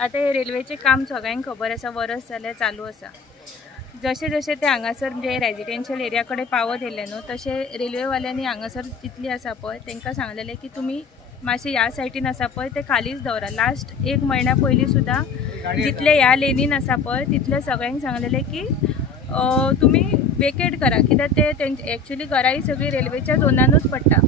आता रेल्वेचे काम सगळ्यांक खबर आसा, वर्स जाल्यार चालू आसा। जशे जशे ते हांगासर म्हणजे रेजिडेन्शियल एरिया कडेन पावत येयले न्हू, तशे रेल्वेवाल्यांनी हांगासर जितली आसा पळय तांकां सांगलेलें की तुमी मातशे ह्या सायडीन आसा पळय ते खालीच दवरा। लास्ट 1 म्हयन्या पयलीं सुद्दां जितले ह्या लेनीन आसा पळय तितले सगळ्यांक सांगलेलें की तुमी वेकेट करा, कित्याक ते एक्चुअली घरां ही सगळी रेल्वेच्या झोनानूच पडटा।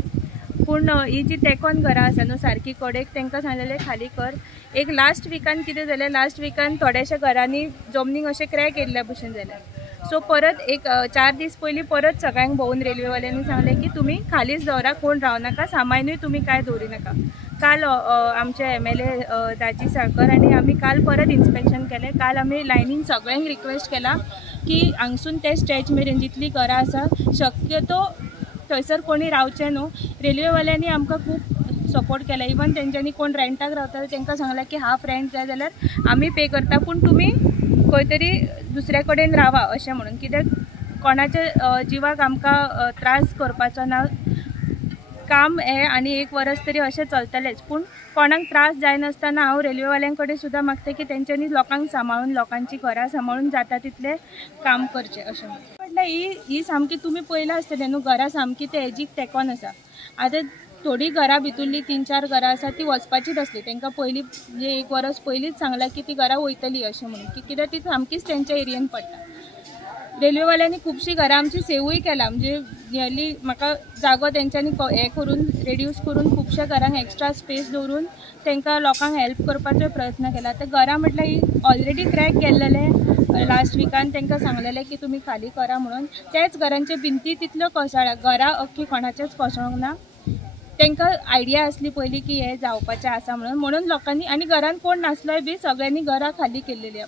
पूण ही जी तेकोन घरां आसा न्हू सारकी कडेक, तांकां सांगलेलें खाली कर। एक लास्ट विकान कितें जालें, लास्ट विकान थोड्याशा घरांनी जमनीक अशें क्रॅक येयल्ल्या भशेन जालें। सो परत एक 4 दीस पयलीं परत सगळ्यांक भोवून रेल्वेवाल्यांनी सांगलें की तुमी खालीच दवरा, कोण रावनाका, सामानूय तुमी काय दवरी नाका। काल आमचे MLA दाजी साळकर आनी आमी काल परत इन्स्पेक्शन केलें। काल आमी लायनीन सगळ्यांक रिक्वेस्ट केला की हांगसून ते स्टॅच मेरेन जितली घरां आसा शक्यतो थंयसर कोणी रावचें न्हू। रेल्वेवाल्यांनी आमकां खूब सपोर्ट केला। इवन तेंच्यांनी कोण रेंटाक रावता तांकां सांगलां की हाफ रेंट जाय जाल्यार आमी पे करता, पूण तुमी खंय तरी दुसरे कडेन रावा अशें म्हणून, कित्याक कोणाच्या जिवाक आमकां त्रास करपाचो ना। काम हे आनी 1 वर्स तरी अशें चलतलेंच, पूण कोणाक त्रास जायनासतना हांव रेल्वेवाल्यां कडेन सुद्दां मागता की तेंच्यांनी लोकांक सांबाळून, लोकांची घरां सांबाळून जाता तितलें काम करचें अशें म्हटल्यार ही सामकी तुमी पयलां आसतलें न्हू, घरां सामकी ते हेजीक तेकोन आसा। आतां थोडी घरां भितुरली 3-4 घरां आसा ती वचपाचीच आसली, तांकां पयलीं म्हणजे 1 वर्स पयलींच सांगलां की ती घरां वयतली अशें म्हणून, कित्याक ती सामकीच तेंच्या एरियेन पडटा। रेल्वेवाल्यांनी खुबशीं घरां आमची सेवूय केला, म्हणजे नियरली म्हाका जागो तेंच्यांनी हे करून रेड्यूस करून खुबश्या घरांक एक्स्ट्रा स्पेस दवरून तांकां लोकांक हेल्प करपाचो प्रयत्न केला। ते घरां म्हटल्यार ही ऑलरेडी क्रॅक गेल्लेले, लास्ट विकान तांकां सांगलेलें की तुमी खाली करा म्हणून। त्याच घरांचे भिंती तितल्यो कोसळ्ळ्या, घरां अख्खी कोणाचेच कोसळूंक ना। तांकां आयडिया आसली पयलीं की हे जावपाचें आसा म्हणून लोकांनी, आनी घरान कोण नासलोय बी सगळ्यांनी घरां खाली केल्लेली।